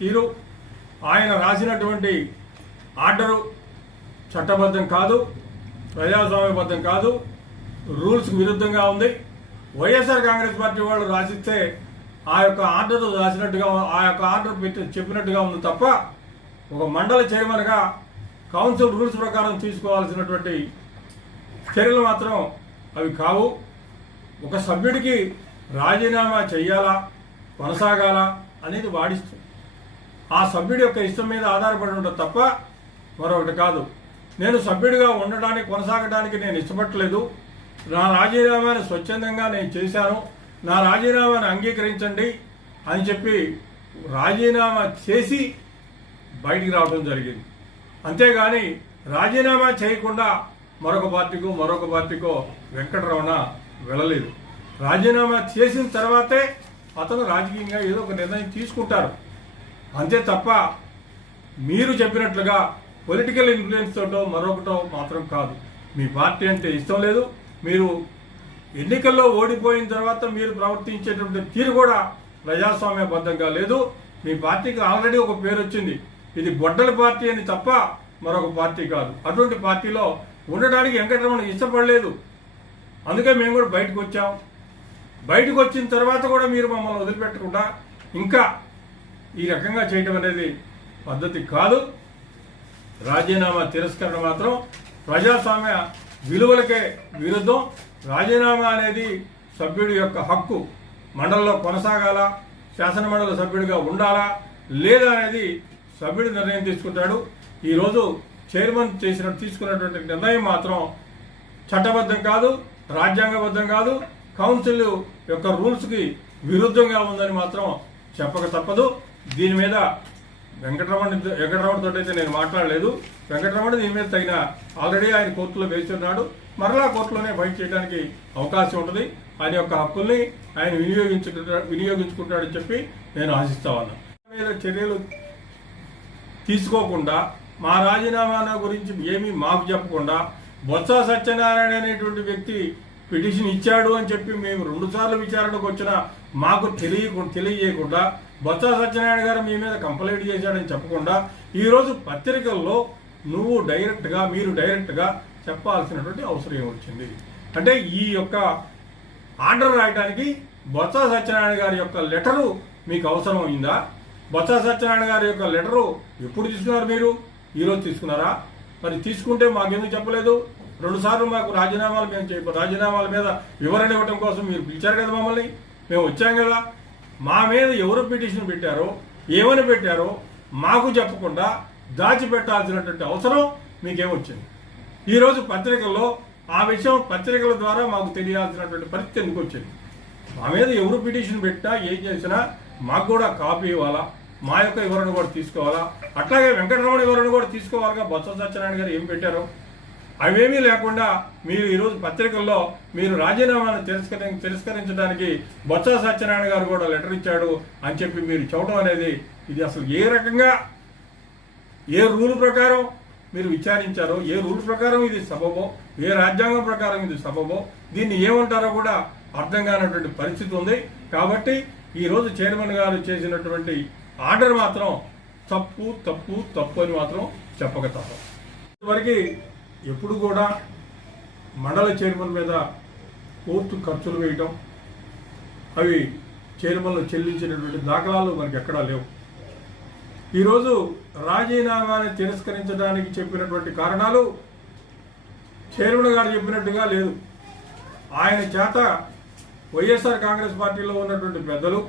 తీరు, ఆయన రాసినటువంటి ఆర్డరు చట్టబద్ధం కాదు, ప్రజాస్వామ్యబద్ధం కాదు, రూల్స్కి విరుద్ధంగా ఉంది. వైఎస్ఆర్ కాంగ్రెస్ పార్టీ వాళ్ళు రాసిస్తే ఆ యొక్క ఆర్డర్ రాసినట్టుగా, ఆ యొక్క ఆర్డర్ చెప్పినట్టుగా ఉంది తప్ప ఒక మండల చైర్మన్గా కౌన్సిల్ రూల్స్ ప్రకారం తీసుకోవాల్సినటువంటి చర్యలు మాత్రం అవి కావు. ఒక సభ్యుడికి రాజీనామా చెయ్యాలా, కొనసాగాలా అనేది వాడిస్తుంది. ఆ సభ్యుడి యొక్క ఇష్టం మీద ఆధారపడి ఉంటుంది తప్ప మరొకటి కాదు. నేను సభ్యుడిగా ఉండడానికి, కొనసాగడానికి నేను ఇష్టపడలేదు. నా రాజీనామాను స్వచ్ఛందంగా నేను చేశాను, నా రాజీనామాను అంగీకరించండి అని చెప్పి రాజీనామా చేసి బయటికి రావడం జరిగింది. అంతేగాని రాజీనామా చేయకుండా మరొక పార్టీకో వెంకటరమణ వెళ్ళలేదు. రాజీనామా చేసిన తర్వాతే అతను రాజకీయంగా ఏదో ఒక నిర్ణయం తీసుకుంటారు, అంతే తప్ప మీరు చెప్పినట్లుగా పొలిటికల్ ఇన్ఫ్లుయెన్స్ తోటో మరొకటో మాత్రం కాదు. మీ పార్టీ అంటే ఇష్టం లేదు, మీరు ఎన్నికల్లో ఓడిపోయిన తర్వాత మీరు ప్రవర్తించేటువంటి తీరు కూడా ప్రజాస్వామ్యబద్ధంగా లేదు. మీ పార్టీకి ఆల్రెడీ ఒక పేరు వచ్చింది, ఇది గొడ్డల పార్టీ అని తప్ప మరొక పార్టీ కాదు. అటువంటి పార్టీలో ఉండడానికి వెంకటరమణ ఇష్టపడలేదు. అందుకే మేము కూడా బయటకు వచ్చాం. బయటకు వచ్చిన తర్వాత కూడా మీరు మమ్మల్ని వదిలిపెట్టకుండా ఇంకా ఈ రకంగా చేయటం అనేది పద్ధతి కాదు. రాజీనామా తిరస్కరణ మాత్రం ప్రజాస్వామ్య విలువలకే విరుద్ధం. రాజీనామా అనేది సభ్యుడి యొక్క హక్కు. మండలిలో కొనసాగాలా, శాసనమండలి సభ్యుడిగా ఉండాలా లేదా అనేది సభ్యుడి నిర్ణయం తీసుకుంటాడు. ఈరోజు చైర్మన్ తీసుకున్నటువంటి నిర్ణయం మాత్రం చట్టబద్ధం కాదు, రాజ్యాంగబద్ధం కాదు, కౌన్సిల్ యొక్క రూల్స్కి విరుద్ధంగా ఉందని మాత్రం చెప్పక తప్పదు. దీని మీద వెంకటరమణతో అయితే నేను మాట్లాడలేదు. వెంకటరమణ దీని మీద తగిన ఆల్రెడీ ఆయన కోర్టులో వేస్తున్నాడు. మరలా కోర్టులోనే ఫైట్ చేయడానికి అవకాశం ఉంటుంది. ఆయన యొక్క హక్కుల్ని ఆయన వినియోగించుకుంటాడని చెప్పి నేను ఆశిస్తా ఉన్నాను. మీద చర్యలు తీసుకోకుండా, మా రాజీనామా గురించి ఏమీ మాకు చెప్పకుండా, బొత్స సత్యనారాయణ అనేటువంటి వ్యక్తి పిటిషన్ ఇచ్చాడు అని చెప్పి మేము 2 సార్లు విచారణకు వచ్చినా మాకు తెలియజేయకుండా, బొత్స సత్యనారాయణ గారు మీ మీద కంప్లైంట్ చేశాడని చెప్పకుండా, ఈరోజు పత్రికల్లో మీరు డైరెక్ట్గా చెప్పాల్సినటువంటి అవసరం ఏమొచ్చింది? అంటే ఈ యొక్క ఆర్డర్ రాయడానికి బొత్స సత్యనారాయణ గారి యొక్క లెటరు మీకు అవసరం అయిందా? బొత్స సత్యనారాయణ గారి యొక్క లెటరు ఎప్పుడు తీసుకున్నారు? మీరు ఈరోజు తీసుకున్నారా? మరి తీసుకుంటే మాకెందుకు చెప్పలేదు? 2 సార్లు మాకు రాజీనామాల మీద వివరణ ఇవ్వడం కోసం మీరు పిలిచారు కదా మమ్మల్ని. మేము వచ్చాం కదా. మా మీద ఎవరు పిటిషన్ పెట్టారో, ఏమని పెట్టారో మాకు చెప్పకుండా దాచిపెట్టాల్సినటువంటి అవసరం మీకేమొచ్చింది? ఈరోజు పత్రికల్లో ఆ విషయం పత్రికల ద్వారా మాకు తెలియాల్సినటువంటి పరిస్థితి ఎందుకు వచ్చింది? మా మీద ఎవరు పిటిషన్ పెట్టినా, ఏం చేసినా మాకు కూడా కాపీ ఇవ్వాలా, మా యొక్క వివరణ కూడా తీసుకోవాలా. అట్లాగే వెంకటరమణ వివరణ కూడా తీసుకోవాలిగా. బొత్స సత్యనారాయణ గారు ఏం పెట్టారో అవేమీ లేకుండా మీరు ఈరోజు పత్రికల్లో మీరు రాజీనామాను తిరస్కరించడానికి బొత్స సత్యనారాయణ గారు కూడా లెటర్ ఇచ్చాడు అని చెప్పి మీరు చూడటం అనేది, ఇది అసలు ఏ రకంగా, ఏ రూల్ ప్రకారం మీరు విచారించారో, ఏ రూల్ ప్రకారం ఇది సబబో, ఏ రాజ్యాంగం ప్రకారం ఇది సబబో, దీన్ని ఏమంటారో కూడా అర్థం కానటువంటి పరిస్థితి ఉంది. కాబట్టి ఈరోజు చైర్మన్ గారు చేసినటువంటి ఆర్డర్ మాత్రం తప్పు అని మాత్రం చెప్పక తప్పదు. ఇప్పటివరకు ఎప్పుడు కూడా మండల చైర్మన్ మీద కోర్టు ఖర్చులు వేయటం, అవి చైర్మన్లు చెల్లించినటువంటి దాఖలాలు మనకి ఎక్కడా లేవు. ఈరోజు రాజీనామాని తిరస్కరించడానికి చెప్పినటువంటి కారణాలు చైర్మన్ గారు చెప్పినట్టుగా లేదు. ఆయన చేత వైఎస్ఆర్ కాంగ్రెస్ పార్టీలో ఉన్నటువంటి పెద్దలు,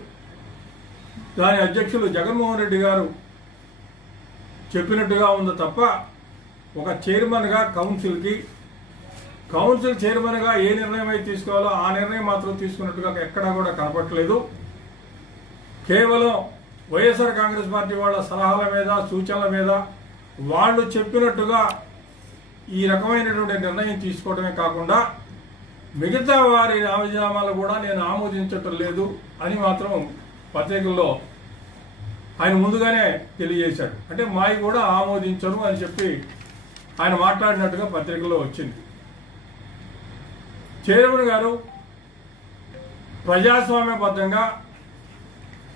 దాని అధ్యక్షులు జగన్మోహన్ రెడ్డి గారు చెప్పినట్టుగా ఉంది తప్ప ఒక చైర్మన్గా కౌన్సిల్ చైర్మన్గా ఏ నిర్ణయం అయితే తీసుకోవాలో ఆ నిర్ణయం మాత్రం తీసుకున్నట్టుగా ఎక్కడా కూడా కనపట్లేదు. కేవలం వైఎస్ఆర్ కాంగ్రెస్ పార్టీ వాళ్ళ సలహాల మీద, సూచనల మీద వాళ్ళు చెప్పినట్టుగా ఈ రకమైనటువంటి నిర్ణయం తీసుకోవడమే కాకుండా మిగతా వారి రాజీనామాలు కూడా నేను ఆమోదించటం లేదు అని మాత్రం పత్రికల్లో ఆయన ముందుగానే తెలియజేశాడు. అంటే మావి కూడా ఆమోదించరు అని చెప్పి ఆయన మాట్లాడినట్టుగా పత్రికల్లో వచ్చింది. చైర్మన్ గారు ప్రజాస్వామ్యబద్ధంగా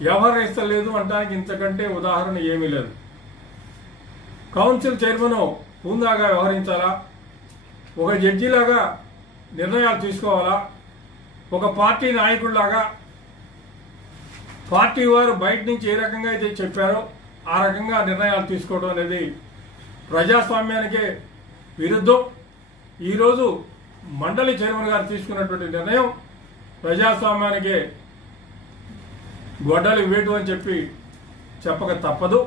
వ్యవహరిస్తలేదు అంటానికి ఇంతకంటే ఉదాహరణ ఏమీ లేదు. కౌన్సిల్ చైర్మన్ హుందాగా వ్యవహరించాలా, ఒక జడ్జిలాగా నిర్ణయాలు తీసుకోవాలా, ఒక పార్టీ నాయకుడిలాగా పార్టీ వారు బయట నుంచి ఏ రకంగా అయితే చెప్పారో ఆ రకంగా నిర్ణయాలు తీసుకోవడం అనేది ప్రజాస్వామ్యానికే విరుద్ధం. ఈరోజు మండలి చైర్మన్ గారు తీసుకున్నటువంటి నిర్ణయం ప్రజాస్వామ్యానికే గొడ్డలి వేటు అని చెప్పక తప్పదు.